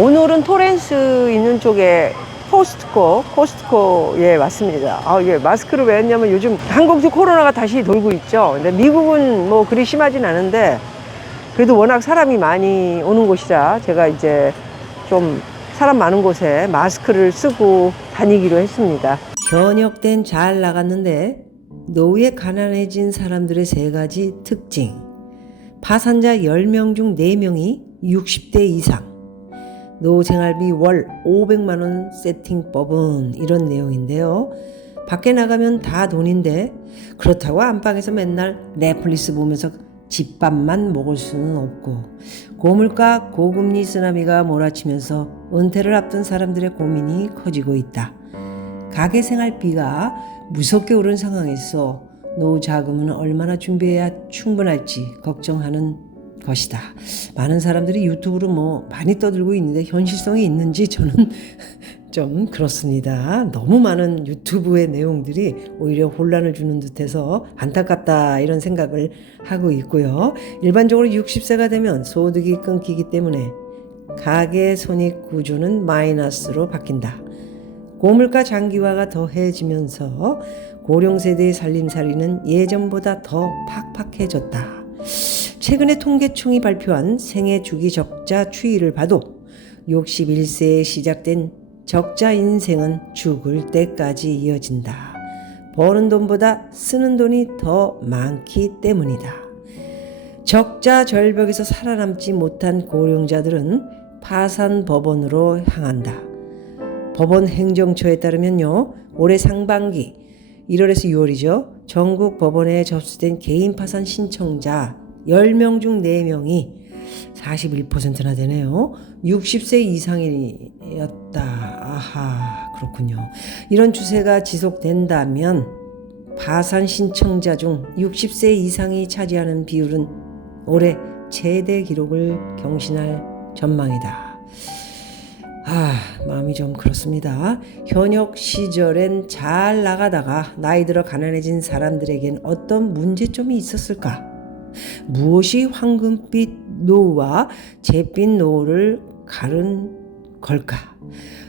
오늘은 토렌스 있는 쪽에 코스트코에 왔습니다. 예, 마스크를 왜 했냐면 요즘 한국도 코로나가 다시 돌고 있죠. 근데 미국은 뭐 그리 심하진 않은데 그래도 워낙 사람이 많이 오는 곳이라 제가 이제 좀 사람 많은 곳에 마스크를 쓰고 다니기로 했습니다. 현역된 잘 나갔는데 노후에 가난해진 사람들의 세 가지 특징. 파산자 10명 중 4명이 60대 이상. 노후생활비 월 500만원 세팅법은 이런 내용인데요. 밖에 나가면 다 돈인데 그렇다고 안방에서 맨날 넷플릭스 보면서 집밥만 먹을 수는 없고 고물가 고금리 쓰나미가 몰아치면서 은퇴를 앞둔 사람들의 고민이 커지고 있다. 가계생활비가 무섭게 오른 상황에서 노후 자금은 얼마나 준비해야 충분할지 걱정하는 것이다. 많은 사람들이 유튜브로 많이 떠들고 있는데 현실성이 있는지 저는 좀 그렇습니다. 너무 많은 유튜브의 내용들이 오히려 혼란을 주는 듯해서 안타깝다 이런 생각을 하고 있고요. 일반적으로 60세가 되면 소득이 끊기기 때문에 가계 손익 구조는 마이너스로 바뀐다. 고물가 장기화가 더해지면서 고령세대의 살림살이는 예전보다 더 팍팍해졌다. 최근에 통계청이 발표한 생애 주기 적자 추이를 봐도 61세에 시작된 적자 인생은 죽을 때까지 이어진다. 버는 돈보다 쓰는 돈이 더 많기 때문이다. 적자 절벽에서 살아남지 못한 고령자들은 파산 법원으로 향한다. 법원 행정처에 따르면요, 올해 상반기 1월에서 6월이죠. 전국 법원에 접수된 개인 파산 신청자 10명 중 4명이 41%나 되네요. 60세 이상이었다. 아하, 그렇군요. 이런 추세가 지속된다면 파산 신청자 중 60세 이상이 차지하는 비율은 올해 최대 기록을 경신할 전망이다. 마음이 좀 그렇습니다. 현역 시절엔 잘 나가다가 나이 들어 가난해진 사람들에겐 어떤 문제점이 있었을까? 무엇이 황금빛 노후와 잿빛 노후를 가른 걸까?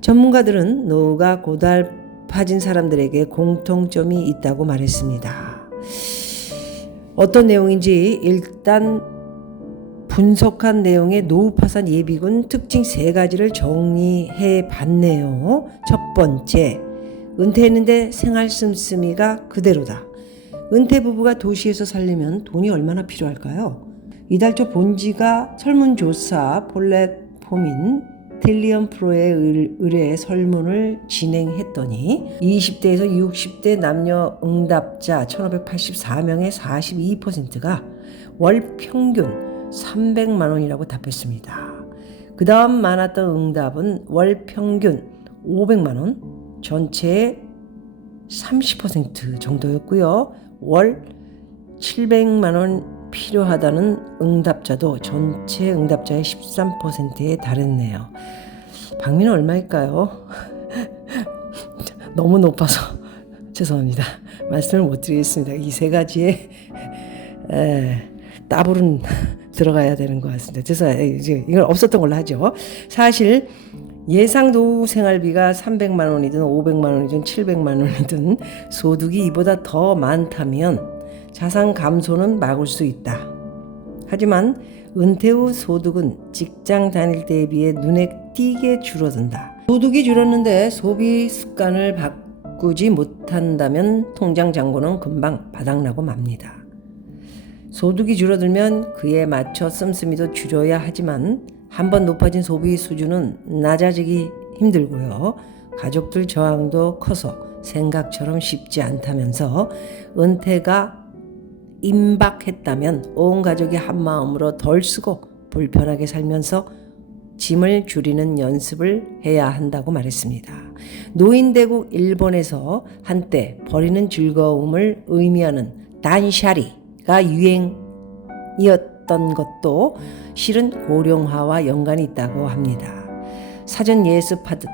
전문가들은 노후가 고달파진 사람들에게 공통점이 있다고 말했습니다. 어떤 내용인지 일단 분석한 내용의 노후 파산 예비군 특징 3가지를 정리해 봤네요. 첫 번째, 은퇴했는데 생활 씀씀이가 그대로다. 은퇴 부부가 도시에서 살려면 돈이 얼마나 필요할까요? 이달초 본지가 설문조사 플랫폼인 텔리언 프로에 의뢰해 설문을 진행했더니 20대에서 60대 남녀 응답자 1584명의 42%가 월 평균 300만 원이라고 답했습니다. 그 다음 많았던 응답은 월 평균 500만 원, 전체의 30% 정도였고요. 월 700만 원 필요하다는 응답자도 전체 응답자의 13%에 달했네요. 방미는 얼마일까요? 너무 높아서 죄송합니다. 말씀을 못 드리겠습니다. 이 3가지에 따블은 들어가야 되는 것 같습니다. 죄송해요. 이건 없었던 걸로 하죠. 사실 예상 노후 생활비가 300만 원이든 500만 원이든 700만 원이든 소득이 이보다 더 많다면 자산 감소는 막을 수 있다. 하지만 은퇴 후 소득은 직장 다닐 때에 비해 눈에 띄게 줄어든다. 소득이 줄었는데 소비 습관을 바꾸지 못한다면 통장 잔고는 금방 바닥나고 맙니다. 소득이 줄어들면 그에 맞춰 씀씀이도 줄여야 하지만 한번 높아진 소비 수준은 낮아지기 힘들고요. 가족들 저항도 커서 생각처럼 쉽지 않다면서 은퇴가 임박했다면 온 가족이 한마음으로 덜 쓰고 불편하게 살면서 짐을 줄이는 연습을 해야 한다고 말했습니다. 노인대국 일본에서 한때 버리는 즐거움을 의미하는 단샤리가 유행이었던 것도 실은 고령화와 연관이 있다고 합니다. 사전 예습하듯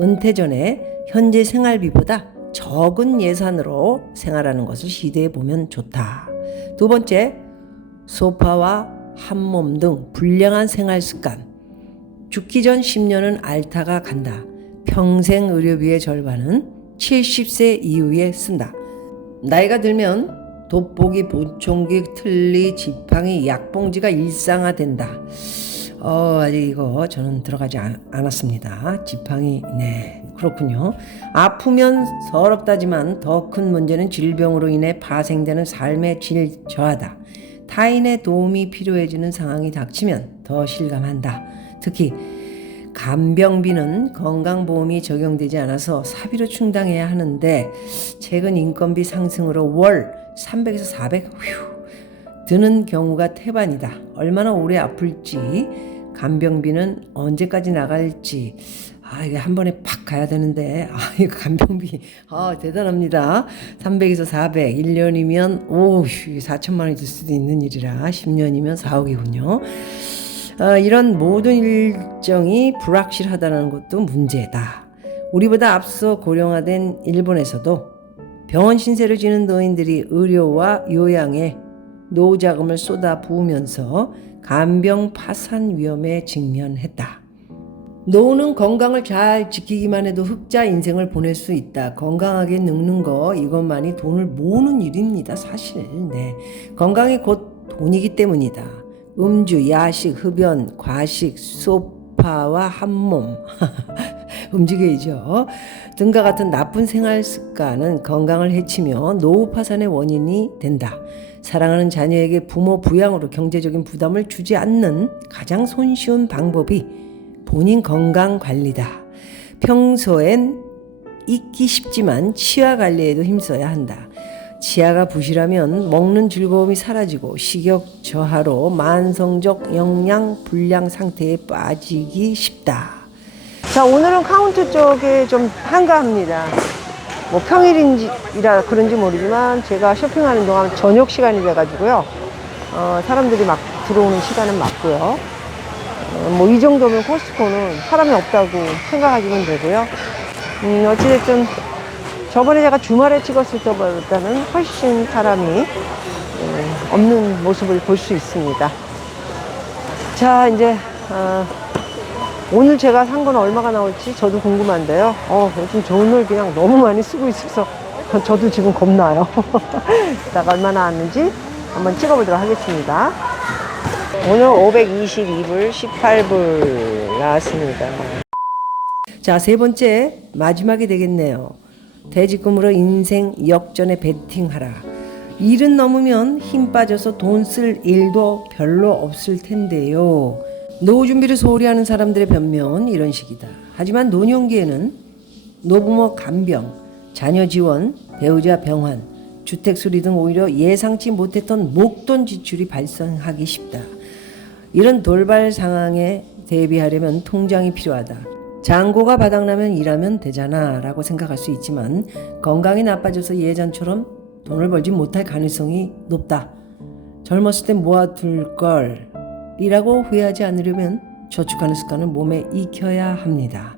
은퇴 전에 현재 생활비보다 적은 예산으로 생활하는 것을 시도해 보면 좋다. 두 번째, 소파와 한몸 등 불량한 생활 습관. 죽기 전 10년은 앓다가 간다. 평생 의료비의 절반은 70세 이후에 쓴다. 나이가 들면 돋보기, 보청기, 틀니, 지팡이, 약봉지가 일상화된다. 아직 이거 저는 들어가지 않았습니다. 지팡이, 네, 그렇군요. 아프면 서럽다지만 더 큰 문제는 질병으로 인해 파생되는 삶의 질 저하다. 타인의 도움이 필요해지는 상황이 닥치면 더 실감한다. 특히 간병비는 건강보험이 적용되지 않아서 사비로 충당해야 하는데 최근 인건비 상승으로 월 300에서 400 드는 경우가 태반이다. 얼마나 오래 아플지, 간병비는 언제까지 나갈지, 이게 한 번에 팍 가야 되는데, 이거 간병비, 대단합니다. 300에서 400, 1년이면, 4천만 원이 들 수도 있는 일이라, 10년이면 4억이군요. 이런 모든 일정이 불확실하다는 것도 문제다. 우리보다 앞서 고령화된 일본에서도 병원 신세를 지는 노인들이 의료와 요양에 노후자금을 쏟아 부으면서 간병 파산 위험에 직면했다. 노후는 건강을 잘 지키기만 해도 흑자 인생을 보낼 수 있다. 건강하게 늙는 거, 이것만이 돈을 모으는 일입니다. 사실. 네. 건강이 곧 돈이기 때문이다. 음주, 야식, 흡연, 과식, 소파와 한몸, 움직여야죠. 등과 같은 나쁜 생활 습관은 건강을 해치며 노후 파산의 원인이 된다. 사랑하는 자녀에게 부모 부양으로 경제적인 부담을 주지 않는 가장 손쉬운 방법이 본인 건강 관리다. 평소엔 잊기 쉽지만 치아 관리에도 힘써야 한다. 치아가 부실하면 먹는 즐거움이 사라지고 식욕 저하로 만성적 영양 불량 상태에 빠지기 쉽다. 자, 오늘은 카운트 쪽에 좀 한가합니다. 뭐 평일인지라 그런지 모르지만 제가 쇼핑하는 동안 저녁 시간이 돼가지고요. 사람들이 막 들어오는 시간은 맞고요. 뭐 이 정도면 코스트코는 사람이 없다고 생각하시면 되고요. 어찌됐든 저번에 제가 주말에 찍었을 때보다는 훨씬 사람이 없는 모습을 볼 수 있습니다. 자, 이제 오늘 제가 산 건 얼마가 나올지 저도 궁금한데요. 요즘 돈을 그냥 너무 많이 쓰고 있어서 저도 지금 겁나요. 이따가 얼마 나왔는지 한번 찍어보도록 하겠습니다. 오늘 522불 18불 나왔습니다. 자, 세 번째 마지막이 되겠네요. 대지금으로 인생 역전에 베팅하라. 일은 넘으면 힘 빠져서 돈 쓸 일도 별로 없을 텐데요. 노후 준비를 소홀히 하는 사람들의 변명은 이런 식이다. 하지만 노년기에는 노부모 간병, 자녀 지원, 배우자 병환, 주택 수리 등 오히려 예상치 못했던 목돈 지출이 발생하기 쉽다. 이런 돌발 상황에 대비하려면 통장이 필요하다. 잔고가 바닥나면 일하면 되잖아 라고 생각할 수 있지만 건강이 나빠져서 예전처럼 돈을 벌지 못할 가능성이 높다. 젊었을 때 모아둘 걸 이라고 후회하지 않으려면 저축하는 습관을 몸에 익혀야 합니다.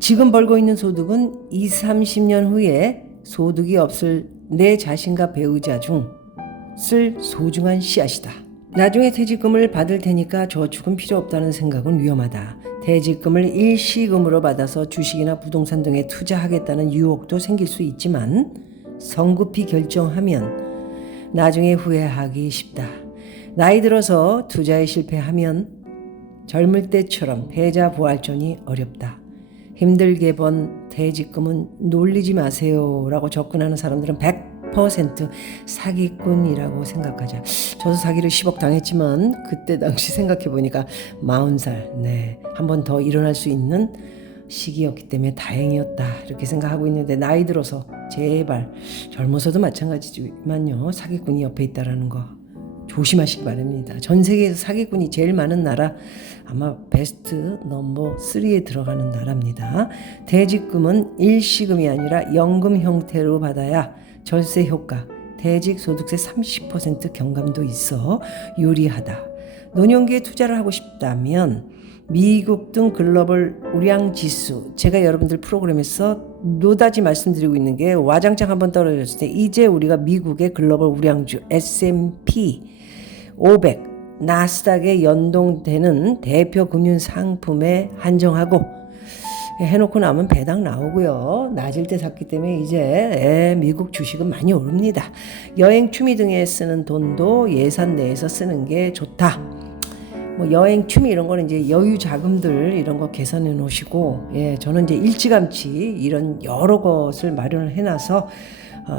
지금 벌고 있는 소득은 20, 30년 후에 소득이 없을 내 자신과 배우자 중 쓸 소중한 씨앗이다. 나중에 퇴직금을 받을 테니까 저축은 필요 없다는 생각은 위험하다. 퇴직금을 일시금으로 받아서 주식이나 부동산 등에 투자하겠다는 유혹도 생길 수 있지만 성급히 결정하면 나중에 후회하기 쉽다. 나이 들어서 투자에 실패하면 젊을 때처럼 패자부활전이 어렵다. 힘들게 번 퇴직금은 놀리지 마세요 라고 접근하는 사람들은 100% 사기꾼이라고 생각하자. 저도 사기를 10억 당했지만 그때 당시 생각해보니까 40살 한 번 더 일어날 수 있는 시기였기 때문에 다행이었다 이렇게 생각하고 있는데 나이 들어서 제발 젊어서도 마찬가지지만요 사기꾼이 옆에 있다라는 거 조심하시기 바랍니다. 전 세계에서 사기꾼이 제일 많은 나라 아마 베스트 넘버 3에 들어가는 나라입니다. 퇴직금은 일시금이 아니라 연금 형태로 받아야 절세 효과, 퇴직 소득세 30% 경감도 있어 유리하다. 노년기에 투자를 하고 싶다면 미국 등 글로벌 우량지수, 제가 여러분들 프로그램에서 노다지 말씀드리고 있는 게 와장창 한번 떨어졌을 때 이제 우리가 미국의 글로벌 우량주 S&P 500 나스닥에 연동되는 대표 금융 상품에 한정하고 해놓고 나면 배당 나오고요. 낮을 때 샀기 때문에 이제 미국 주식은 많이 오릅니다. 여행 취미 등에 쓰는 돈도 예산 내에서 쓰는 게 좋다. 뭐 여행 취미 이런 거는 이제 여유 자금들 이런 거 계산해 놓으시고, 저는 이제 일찌감치 이런 여러 것을 마련을 해놔서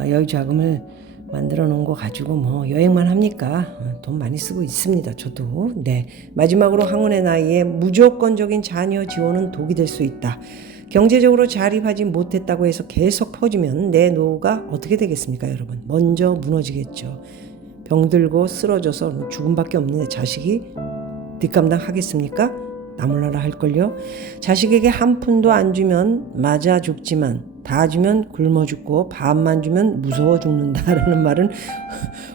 여유 자금을 만들어 놓은 거 가지고 뭐 여행만 합니까? 돈 많이 쓰고 있습니다. 저도. 네. 마지막으로 항운의 나이에 무조건적인 자녀 지원은 독이 될 수 있다. 경제적으로 자립하지 못했다고 해서 계속 퍼지면 내 노후가 어떻게 되겠습니까, 여러분? 먼저 무너지겠죠. 병들고 쓰러져서 죽음밖에 없는데 자식이 뒷감당 하겠습니까? 나 몰라라 할걸요. 자식에게 한 푼도 안 주면 맞아 죽지만 다 주면 굶어 죽고 반만 주면 무서워 죽는다라는 말은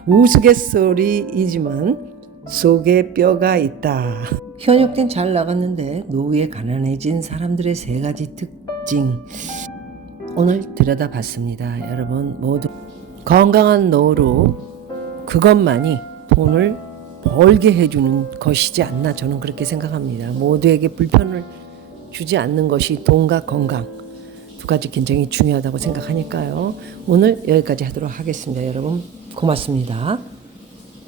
우스갯소리이지만 속에 뼈가 있다. 현역 땐 잘 나갔는데 노후에 가난해진 사람들의 세 가지 특징 오늘 들여다봤습니다. 여러분 모두 건강한 노후로 그것만이 돈을 벌게 해주는 것이지 않나 저는 그렇게 생각합니다. 모두에게 불편을 주지 않는 것이 돈과 건강 두 가지 굉장히 중요하다고 생각하니까요. 오늘 여기까지 하도록 하겠습니다. 여러분 고맙습니다.